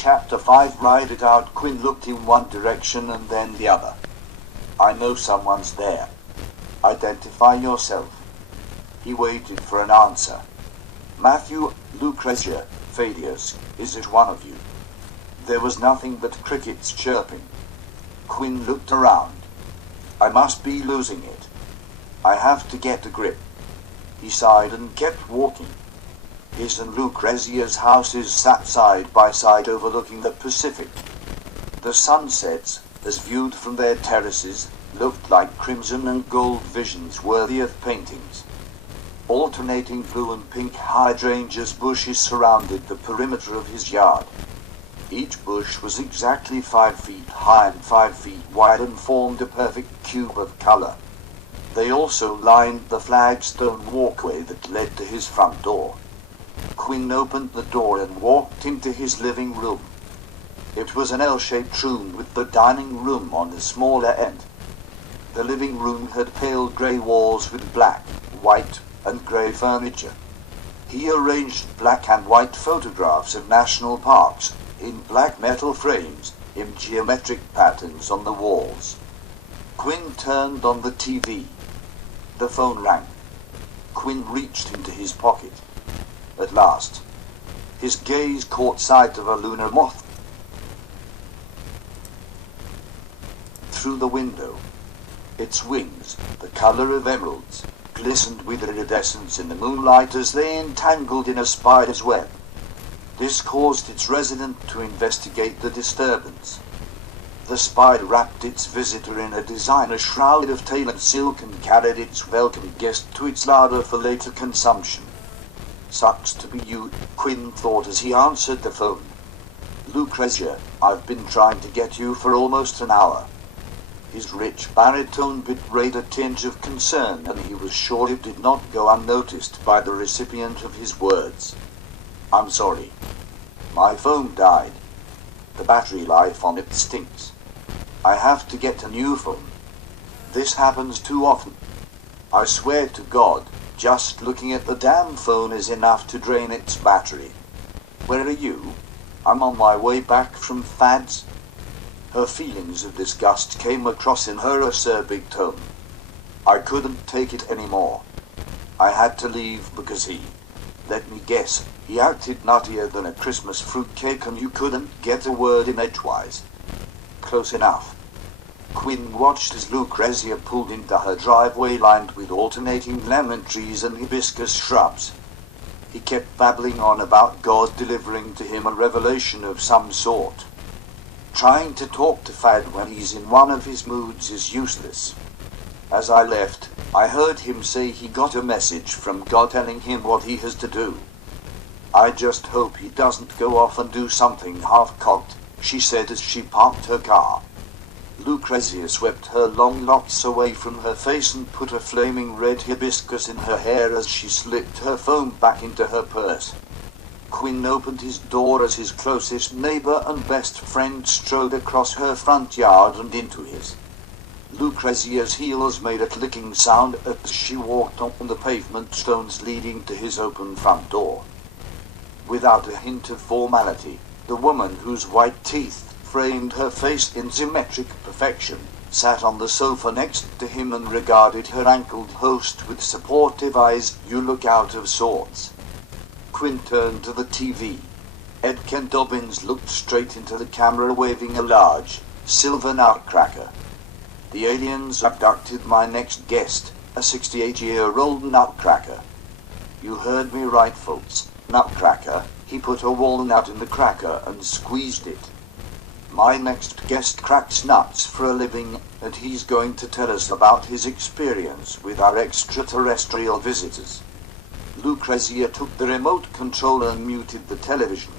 Chapter 5. Ride it out. Quinn looked in one direction and then the other. I know someone's there. Identify yourself. He waited for an answer. Matthew, Lucrezia, Thaddeus, is it one of you? There was nothing but crickets chirping. Quinn looked around. I must be losing it. I have to get a grip. He sighed and kept walking. His and Lucrezia's houses sat side by side overlooking the Pacific. The sunsets, as viewed from their terraces, looked like crimson and gold visions worthy of paintings. Alternating blue and pink hydrangeas bushes surrounded the perimeter of his yard. Each bush was exactly 5 feet high and 5 feet wide and formed a perfect cube of color. They also lined the flagstone walkway that led to his front door. Quinn opened the door and walked into his living room. It was an L-shaped room with the dining room on the smaller end. The living room had pale gray walls with black, white, and gray furniture. He arranged black and white photographs of national parks in black metal frames in geometric patterns on the walls. Quinn turned on the TV. The phone rang. Quinn reached into his pocket. At last, his gaze caught sight of a lunar moth. Through the window, its wings, the color of emeralds, glistened with iridescence in the moonlight as they entangled in a spider's web. This caused its resident to investigate the disturbance. The spider wrapped its visitor in a designer shroud of tailored silk and carried its welcome guest to its larder for later consumption. Sucks to be you, Quinn thought as he answered the phone. Lucrezia, I've been trying to get you for almost an hour. His rich baritone betrayed a tinge of concern, and he was sure it did not go unnoticed by the recipient of his words. I'm sorry. My phone died. The battery life on it stinks. I have to get a new phone. This happens too often. I swear to God, just looking at the damn phone is enough to drain its battery. Where are you? I'm on my way back from Thad's. Her feelings of disgust came across in her acerbic tone. I couldn't take it anymore. I had to leave because let me guess, he acted nuttier than a Christmas fruitcake and you couldn't get a word in edgewise. Close enough. Quinn watched as Lucrezia pulled into her driveway lined with alternating lemon trees and hibiscus shrubs. He kept babbling on about God delivering to him a revelation of some sort. Trying to talk to Thad when he's in one of his moods is useless. As I left, I heard him say he got a message from God telling him what he has to do. I just hope he doesn't go off and do something half-cocked, she said as she parked her car. Lucrezia swept her long locks away from her face and put a flaming red hibiscus in her hair as she slipped her phone back into her purse. Quinn opened his door as his closest neighbor and best friend strode across her front yard and into his. Lucrezia's heels made a clicking sound as she walked on the pavement stones leading to his open front door. Without a hint of formality, the woman whose white teeth framed her face in symmetric perfection sat on the sofa next to him and regarded her ankled host with supportive eyes. You look out of sorts. Quinn turned to the TV. Ed Kent Dobbins looked straight into the camera waving a large, silver nutcracker. The aliens abducted my next guest, a 68-year-old nutcracker. You heard me right, folks. Nutcracker. He put a walnut in the cracker and squeezed it. My next guest cracks nuts for a living, and he's going to tell us about his experience with our extraterrestrial visitors. Lucrezia took the remote control and muted the television.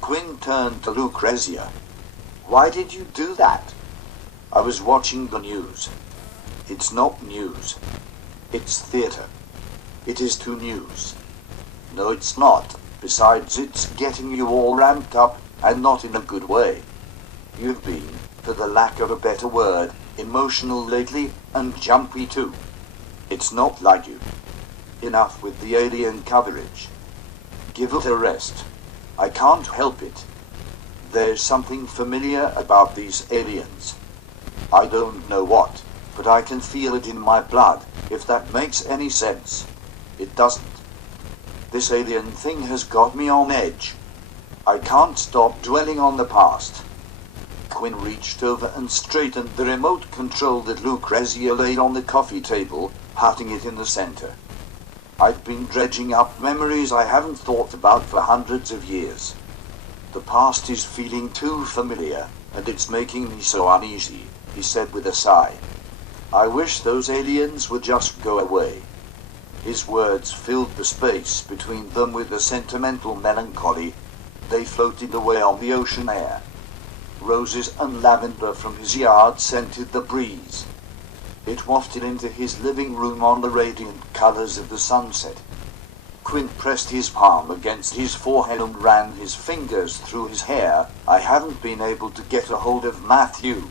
Quinn turned to Lucrezia. Why did you do that? I was watching the news. It's not news. It's theater. It is too news. No, it's not. Besides, it's getting you all ramped up, and not in a good way. You've been, for the lack of a better word, emotional lately, and jumpy too. It's not like you. Enough with the alien coverage. Give it a rest. I can't help it. There's something familiar about these aliens. I don't know what, but I can feel it in my blood, if that makes any sense. It doesn't. This alien thing has got me on edge. I can't stop dwelling on the past. Quinn reached over and straightened the remote control that Lucrezia laid on the coffee table, patting it in the center. I've been dredging up memories I haven't thought about for hundreds of years. The past is feeling too familiar, and it's making me so uneasy, he said with a sigh. I wish those aliens would just go away. His words filled the space between them with a sentimental melancholy. They floated away on the ocean air. Roses and lavender from his yard scented the breeze. It wafted into his living room on the radiant colors of the sunset. Quinn pressed his palm against his forehead and ran his fingers through his hair. I haven't been able to get a hold of Matthew.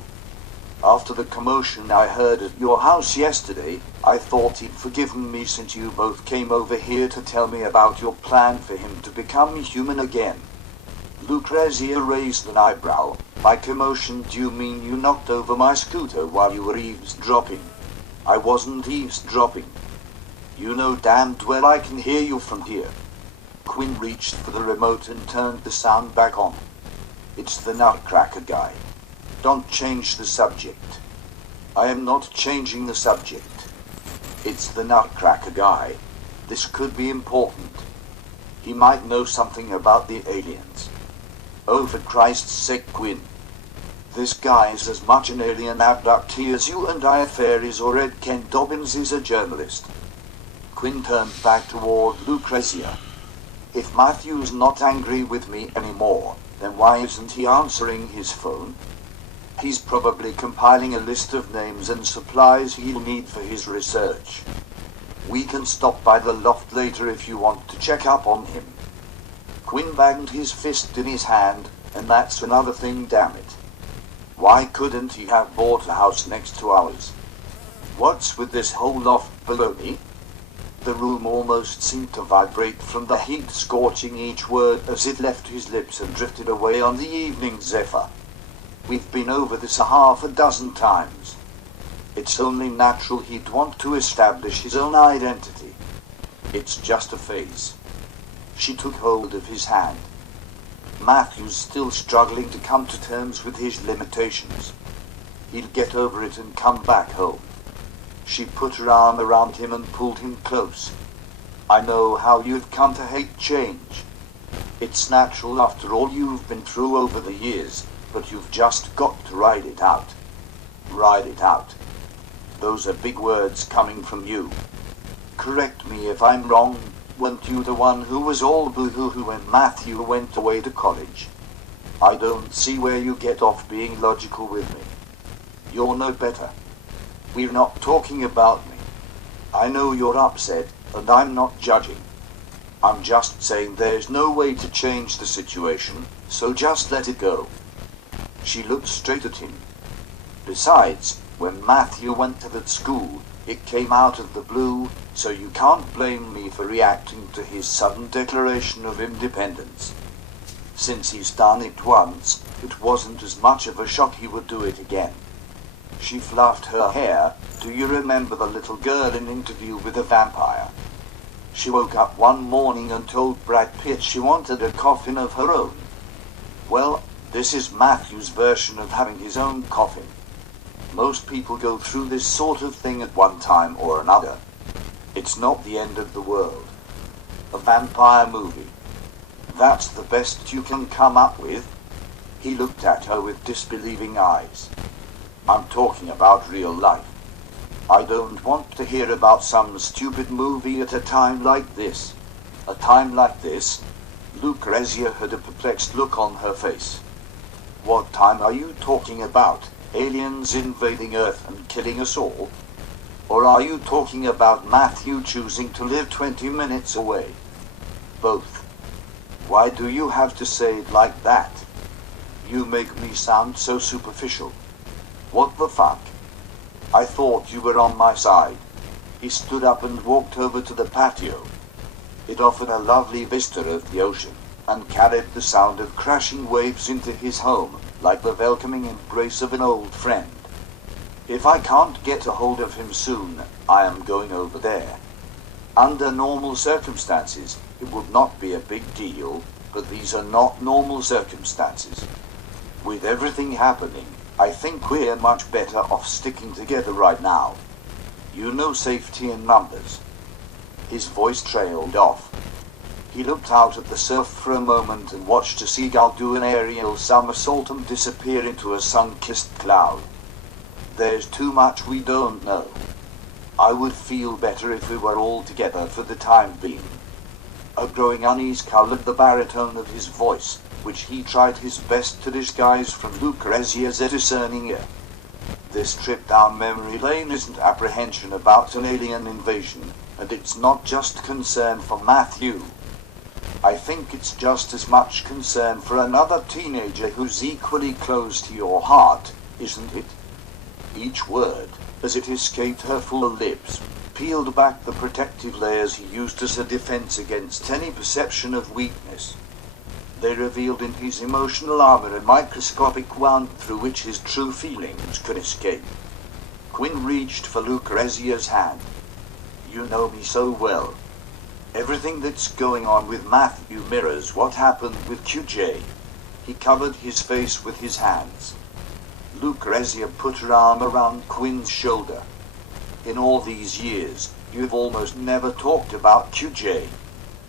After the commotion I heard at your house yesterday, I thought he'd forgiven me since you both came over here to tell me about your plan for him to become human again. Lucrezia raised an eyebrow. By commotion, do you mean you knocked over my scooter while you were eavesdropping? I wasn't eavesdropping. You know damned well I can hear you from here. Quinn reached for the remote and turned the sound back on. It's the Nutcracker guy. Don't change the subject. I am not changing the subject. It's the Nutcracker guy. This could be important. He might know something about the aliens. Oh, for Christ's sake, Quinn. This guy is as much an alien abductee as you and I are fairies or Ed Kent Dobbins is a journalist. Quinn turned back toward Lucrezia. If Matthew's not angry with me anymore, then why isn't he answering his phone? He's probably compiling a list of names and supplies he'll need for his research. We can stop by the loft later if you want to check up on him. Quinn banged his fist in his hand, and that's another thing, damn it. Why couldn't he have bought a house next to ours? What's with this whole loft baloney? The room almost seemed to vibrate from the heat, scorching each word as it left his lips and drifted away on the evening zephyr. We've been over this a half a dozen times. It's only natural he'd want to establish his own identity. It's just a phase. She took hold of his hand. Matthew's still struggling to come to terms with his limitations. He'll get over it and come back home. She put her arm around him and pulled him close. I know how you've come to hate change. It's natural after all you've been through over the years, but you've just got to ride it out. Ride it out. Those are big words coming from you. Correct me if I'm wrong. Weren't you the one who was all boo-hoo-hoo when Matthew went away to college? I don't see where you get off being logical with me. You're no better. We're not talking about me. I know you're upset, and I'm not judging. I'm just saying there's no way to change the situation, so just let it go. She looked straight at him. Besides, when Matthew went to that school, it came out of the blue, so you can't blame me for reacting to his sudden declaration of independence. Since he's done it once, it wasn't as much of a shock he would do it again. She fluffed her hair. Do you remember the little girl in Interview with a Vampire? She woke up one morning and told Brad Pitt she wanted a coffin of her own. Well, this is Matthew's version of having his own coffin. Most people go through this sort of thing at one time or another. It's not the end of the world. A vampire movie. That's the best you can come up with? He looked at her with disbelieving eyes. I'm talking about real life. I don't want to hear about some stupid movie at a time like this. A time like this? Lucrezia had a perplexed look on her face. What time are you talking about? Aliens invading Earth and killing us all? Or are you talking about Matthew choosing to live 20 minutes away? Both. Why do you have to say it like that? You make me sound so superficial. What the fuck? I thought you were on my side. He stood up and walked over to the patio. It offered a lovely vista of the ocean. and carried the sound of crashing waves into his home, like the welcoming embrace of an old friend. If I can't get a hold of him soon, I am going over there. Under normal circumstances, it would not be a big deal, but these are not normal circumstances. With everything happening, I think we're much better off sticking together right now. You know safety in numbers. His voice trailed off. He looked out at the surf for a moment and watched a seagull do an aerial somersault and disappear into a sun-kissed cloud. There's too much we don't know. I would feel better if we were all together for the time being. A growing unease colored the baritone of his voice, which he tried his best to disguise from Lucrezia's discerning ear. This trip down memory lane isn't apprehension about an alien invasion, and it's not just concern for Matthew. I think it's just as much concern for another teenager who's equally close to your heart, isn't it? Each word, as it escaped her full lips, peeled back the protective layers he used as a defense against any perception of weakness. They revealed in his emotional armor a microscopic wound through which his true feelings could escape. Quinn reached for Lucrezia's hand. You know me so well. Everything that's going on with Matthew mirrors what happened with QJ. He covered his face with his hands. Lucrezia put her arm around Quinn's shoulder. In all these years, you've almost never talked about QJ.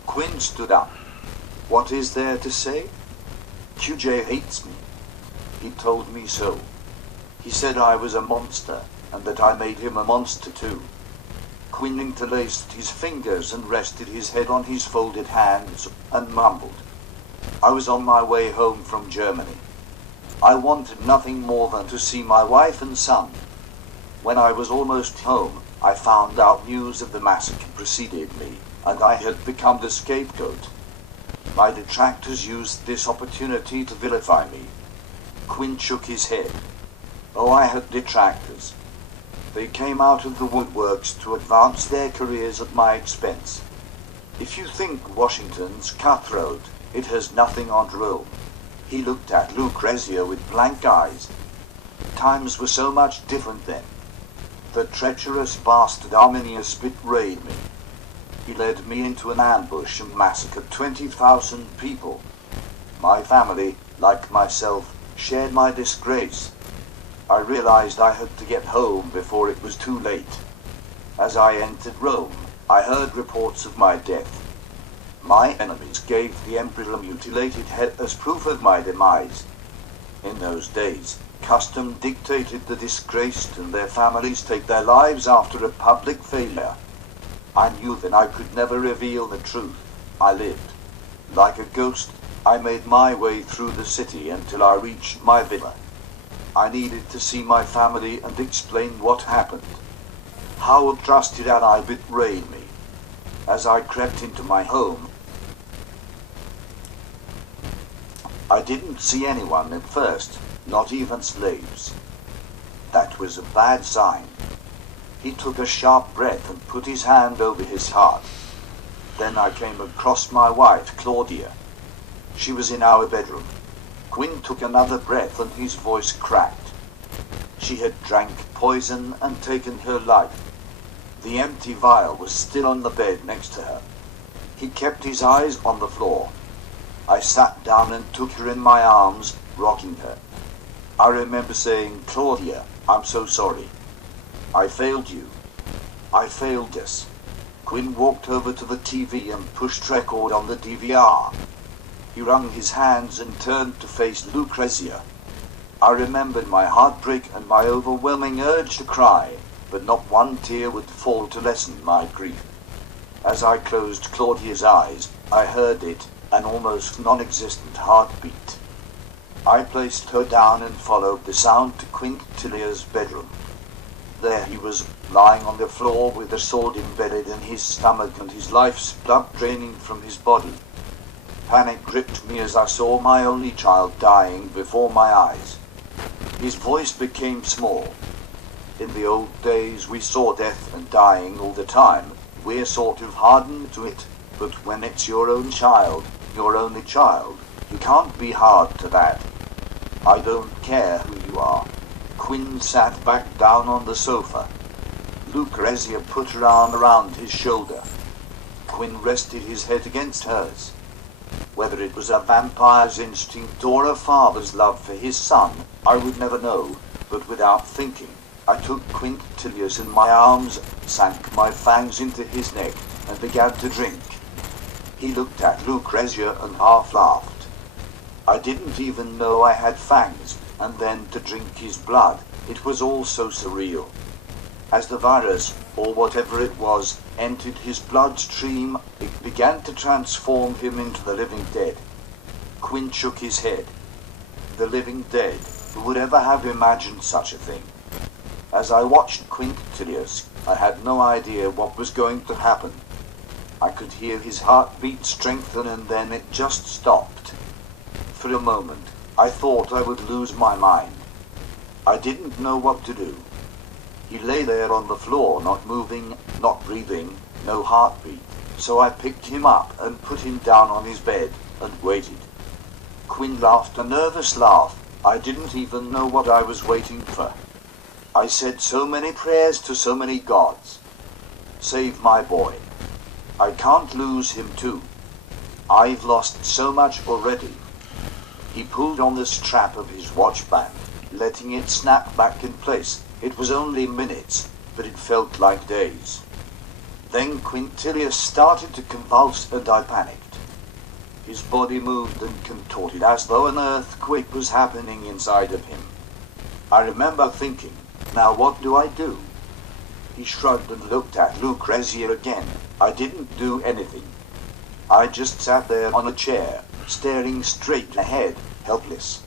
Quinn stood up. What is there to say? QJ hates me. He told me so. He said I was a monster, and that I made him a monster too. Quinn interlaced his fingers and rested his head on his folded hands, and mumbled. I was on my way home from Germany. I wanted nothing more than to see my wife and son. When I was almost home, I found out news of the massacre preceded me, and I had become the scapegoat. My detractors used this opportunity to vilify me. Quinn shook his head. Oh, I had detractors. They came out of the woodworks to advance their careers at my expense. If you think Washington's cutthroat, it has nothing on Rome. He looked at Lucrezia with blank eyes. Times were so much different then. The treacherous bastard Arminius betrayed me. He led me into an ambush and massacred 20,000 people. My family, like myself, shared my disgrace. I realized I had to get home before it was too late. As I entered Rome, I heard reports of my death. My enemies gave the emperor a mutilated head as proof of my demise. In those days, custom dictated the disgraced and their families take their lives after a public failure. I knew that I could never reveal the truth. I lived. Like a ghost, I made my way through the city until I reached my villa. I needed to see my family and explain what happened. How a trusted ally betrayed me. As I crept into my home, I didn't see anyone at first, not even slaves. That was a bad sign. He took a sharp breath and put his hand over his heart. Then I came across my wife, Claudia. She was in our bedroom. Quinn took another breath and his voice cracked. She had drank poison and taken her life. The empty vial was still on the bed next to her. He kept his eyes on the floor. I sat down and took her in my arms, rocking her. I remember saying, Claudia, I'm so sorry. I failed you. I failed us. Quinn walked over to the TV and pushed record on the DVR. He wrung his hands and turned to face Lucrezia. I remembered my heartbreak and my overwhelming urge to cry, but not one tear would fall to lessen my grief. As I closed Claudia's eyes, I heard it, an almost non-existent heartbeat. I placed her down and followed the sound to Quintilia's bedroom. There he was, lying on the floor with a sword embedded in his stomach and his life's blood draining from his body. Panic gripped me as I saw my only child dying before my eyes. His voice became small. In the old days we saw death and dying all the time. We're sort of hardened to it, but when it's your own child, your only child. You can't be hard to that. I don't care who you are. Quinn sat back down on the sofa. Lucrezia put her arm around his shoulder. Quinn rested his head against hers. Whether it was a vampire's instinct or a father's love for his son, I would never know, but without thinking, I took Quintilius in my arms, sank my fangs into his neck, and began to drink. He looked at Lucrezia and half laughed. I didn't even know I had fangs, and then to drink his blood, it was all so surreal. As the virus, or whatever it was, entered his bloodstream, it began to transform him into the living dead. Quinn shook his head. The living dead, who would ever have imagined such a thing? As I watched Quintilius, I had no idea what was going to happen. I could hear his heartbeat strengthen and then it just stopped. For a moment, I thought I would lose my mind. I didn't know what to do. He lay there on the floor, not moving, not breathing, no heartbeat, so I picked him up and put him down on his bed and waited. Quinn laughed a nervous laugh. I didn't even know what I was waiting for. I said so many prayers to so many gods. Save my boy. I can't lose him too. I've lost so much already. He pulled on the strap of his watch band, letting it snap back in place. It was only minutes, but it felt like days. Then Quintilius started to convulse and I panicked. His body moved and contorted as though an earthquake was happening inside of him. I remember thinking, now what do I do? He shrugged and looked at Lucrezia again. I didn't do anything. I just sat there on a chair, staring straight ahead, helpless.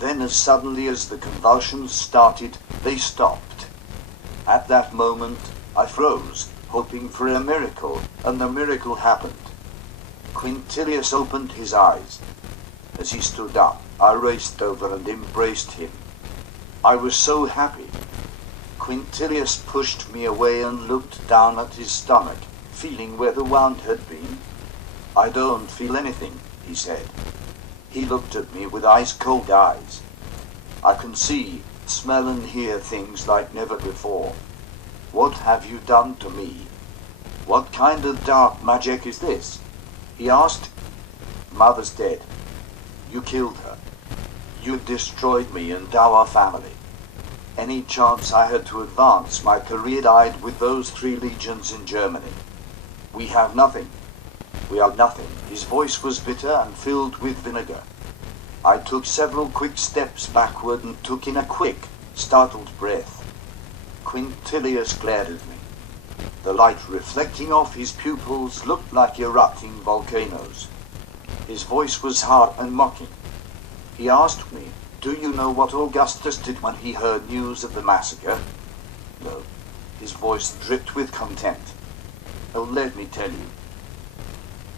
Then as suddenly as the convulsions started, they stopped. At that moment, I froze, hoping for a miracle, and the miracle happened. Quintilius opened his eyes. As he stood up, I raced over and embraced him. I was so happy. Quintilius pushed me away and looked down at his stomach, feeling where the wound had been. I don't feel anything, he said. He looked at me with ice-cold eyes. I can see, smell and hear things like never before. What have you done to me? What kind of dark magic is this? He asked. Mother's dead. You killed her. You destroyed me and our family. Any chance I had to advance my career died with those 3 legions in Germany. We have nothing. We are nothing. His voice was bitter and filled with vinegar. I took several quick steps backward and took in a quick, startled breath. Quintilius glared at me. The light reflecting off his pupils looked like erupting volcanoes. His voice was hard and mocking. He asked me, do you know what Augustus did when he heard news of the massacre? No. His voice dripped with contempt. Oh, let me tell you.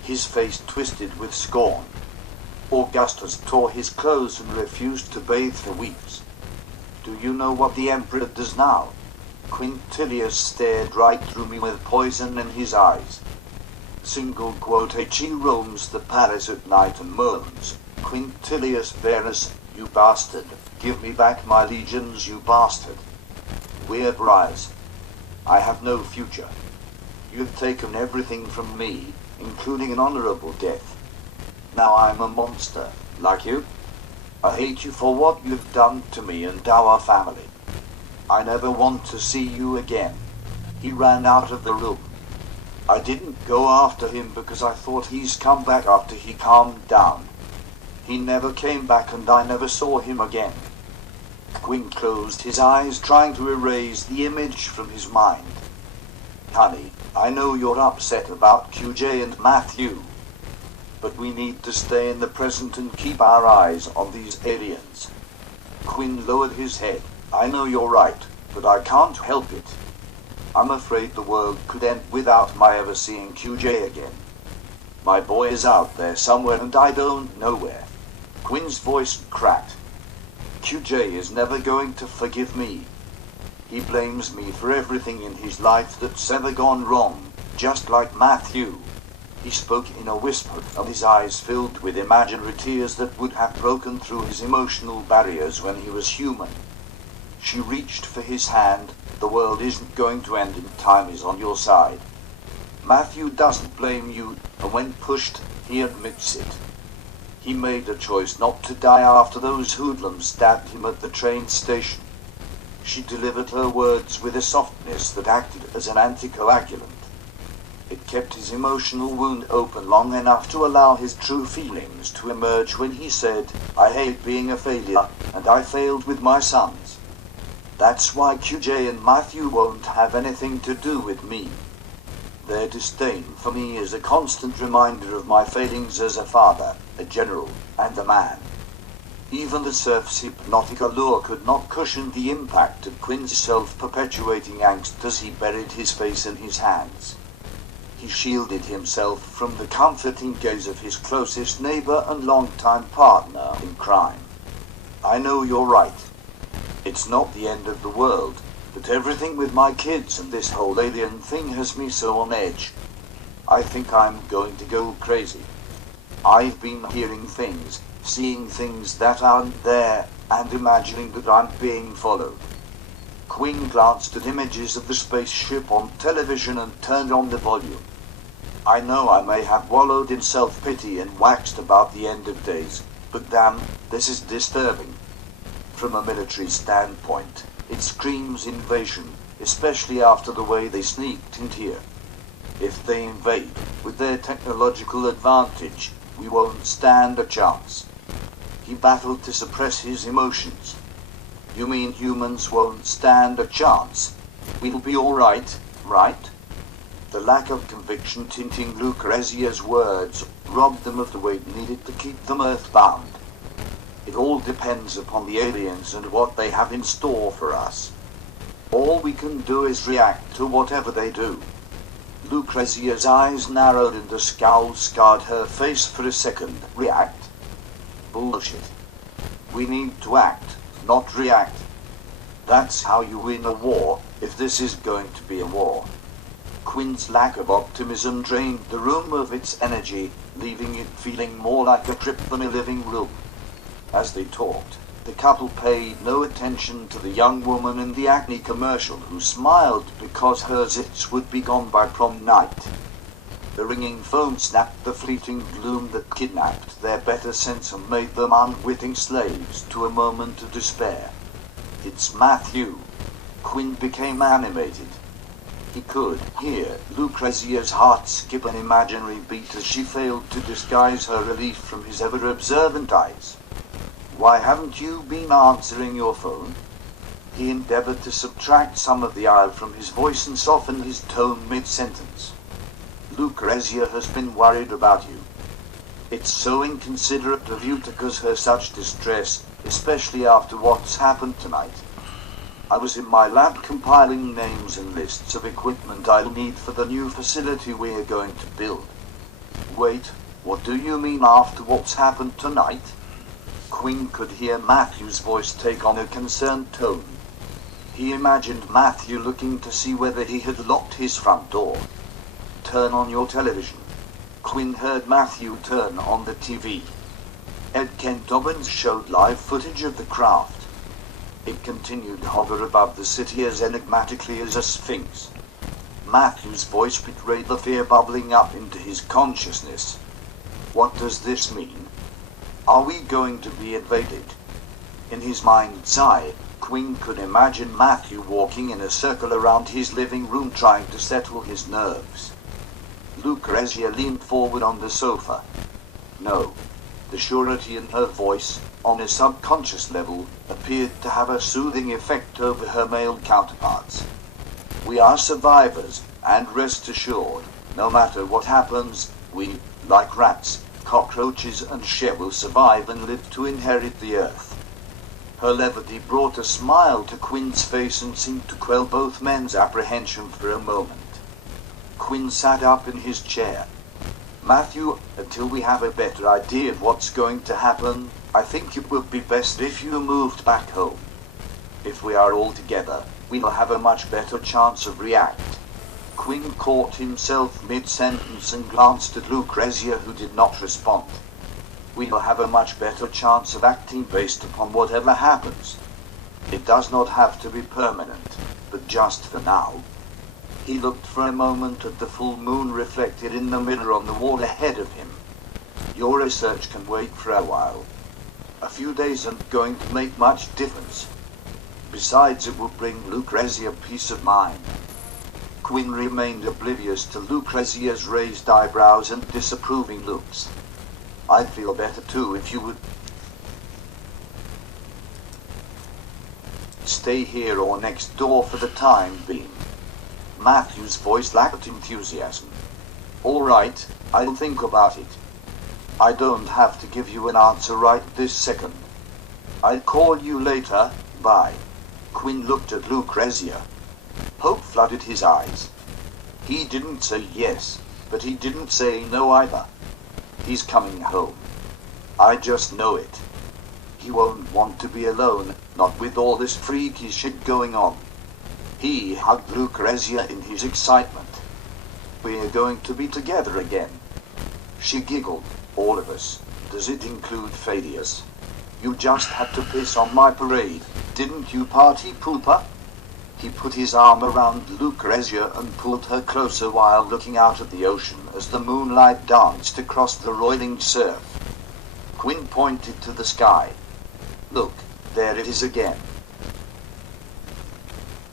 His face twisted with scorn. Augustus tore his clothes and refused to bathe for weeks. Do you know what the emperor does now? Quintilius stared right through me with poison in his eyes. Single quote, he roams the palace at night and moans, Quintilius Varus, you bastard, give me back my legions, you bastard. Weird rise. I have no future. You've taken everything from me, including an honorable death. Now I'm a monster, like you. I hate you for what you've done to me and our family. I never want to see you again. He ran out of the room. I didn't go after him because I thought he's come back after he calmed down. He never came back and I never saw him again. Quinn closed his eyes, trying to erase the image from his mind. Honey, I know you're upset about QJ and Matthew, but we need to stay in the present and keep our eyes on these aliens. Quinn lowered his head. I know you're right, but I can't help it. I'm afraid the world could end without my ever seeing QJ again. My boy is out there somewhere and I don't know where. Quinn's voice cracked. QJ is never going to forgive me. He blames me for everything in his life that's ever gone wrong, just like Matthew. He spoke in a whisper, and his eyes filled with imaginary tears that would have broken through his emotional barriers when he was human. She reached for his hand. The world isn't going to end, and time is on your side. Matthew doesn't blame you, and when pushed, he admits it. He made a choice not to die after those hoodlums stabbed him at the train station. She delivered her words with a softness that acted as an anticoagulant. It kept his emotional wound open long enough to allow his true feelings to emerge when he said, "I hate being a failure, and I failed with my sons. That's why QJ and Matthew won't have anything to do with me. Their disdain for me is a constant reminder of my failings as a father, a general, and a man." Even the surf's hypnotic allure could not cushion the impact of Quinn's self-perpetuating angst as he buried his face in his hands. He shielded himself from the comforting gaze of his closest neighbor and longtime partner in crime. "I know you're right. It's not the end of the world, but everything with my kids and this whole alien thing has me so on edge. I think I'm going to go crazy. I've been hearing things, seeing things that aren't there, and imagining that I'm being followed." Quinn glanced at images of the spaceship on television and turned on the volume. "I know I may have wallowed in self-pity and waxed about the end of days, but damn, this is disturbing. From a military standpoint, it screams invasion, especially after the way they sneaked in here. If they invade, with their technological advantage, we won't stand a chance." He battled to suppress his emotions. "You mean humans won't stand a chance? We'll be all right, right?" The lack of conviction tinting Lucrezia's words robbed them of the weight needed to keep them earthbound. "It all depends upon the aliens and what they have in store for us. All we can do is react to whatever they do." Lucrezia's eyes narrowed and a scowl scarred her face for a second. "React? Bullshit. We need to act, not react. That's how you win a war, if this is going to be a war." Quinn's lack of optimism drained the room of its energy, leaving it feeling more like a trip than a living room. As they talked, the couple paid no attention to the young woman in the Acme commercial who smiled because her zits would be gone by prom night. The ringing phone snapped the fleeting gloom that kidnapped their better sense and made them unwitting slaves to a moment of despair. "It's Matthew." Quinn became animated. He could hear Lucrezia's heart skip an imaginary beat as she failed to disguise her relief from his ever-observant eyes. "Why haven't you been answering your phone?" He endeavored to subtract some of the ire from his voice and soften his tone mid-sentence. "Lucrezia has been worried about you. It's so inconsiderate of you to cause her such distress, especially after what's happened tonight. I was in my lab compiling names and lists of equipment I'll need for the new facility we are going to build." "Wait, what do you mean after what's happened tonight?" Quinn could hear Matthew's voice take on a concerned tone. He imagined Matthew looking to see whether he had locked his front door. "Turn on your television." Quinn heard Matthew turn on the TV. Ed Kent Dobbins showed live footage of the craft. It continued to hover above the city as enigmatically as a sphinx. Matthew's voice betrayed the fear bubbling up into his consciousness. "What does this mean? Are we going to be invaded?" In his mind's eye, Quinn could imagine Matthew walking in a circle around his living room trying to settle his nerves. Lucrezia leaned forward on the sofa. No. The surety in her voice, on a subconscious level, appeared to have a soothing effect over her male counterparts. "We are survivors, and rest assured, no matter what happens, we, like rats, cockroaches and shit, will survive and live to inherit the earth." Her levity brought a smile to Quinn's face and seemed to quell both men's apprehension for a moment. Quinn sat up in his chair. "Matthew, until we have a better idea of what's going to happen, I think it would be best if you moved back home. If we are all together, we'll have a much better chance of react." Quinn caught himself mid-sentence and glanced at Lucrezia, who did not respond. We'll have a much better chance of acting based upon whatever happens. It does not have to be permanent, but just for now. He looked for a moment at the full moon reflected in the mirror on the wall ahead of him. Your research can wait for a while. A few days aren't going to make much difference. Besides, it will bring Lucrezia peace of mind. Quinn remained oblivious to Lucrezia's raised eyebrows and disapproving looks. I'd feel better too if you would stay here or next door for the time being. Matthew's voice lacked enthusiasm. All right, I'll think about it. I don't have to give you an answer right this second. I'll call you later, bye. Quinn looked at Lucrezia. Hope flooded his eyes. He didn't say yes, but he didn't say no either. He's coming home. I just know it. He won't want to be alone, not with all this freaky shit going on. He hugged Lucrezia in his excitement. We're going to be together again. She giggled. All of us. Does it include Thaddeus? You just had to piss on my parade, didn't you, party pooper? He put his arm around Lucrezia and pulled her closer while looking out at the ocean as the moonlight danced across the roiling surf. Quinn pointed to the sky. Look, there it is again.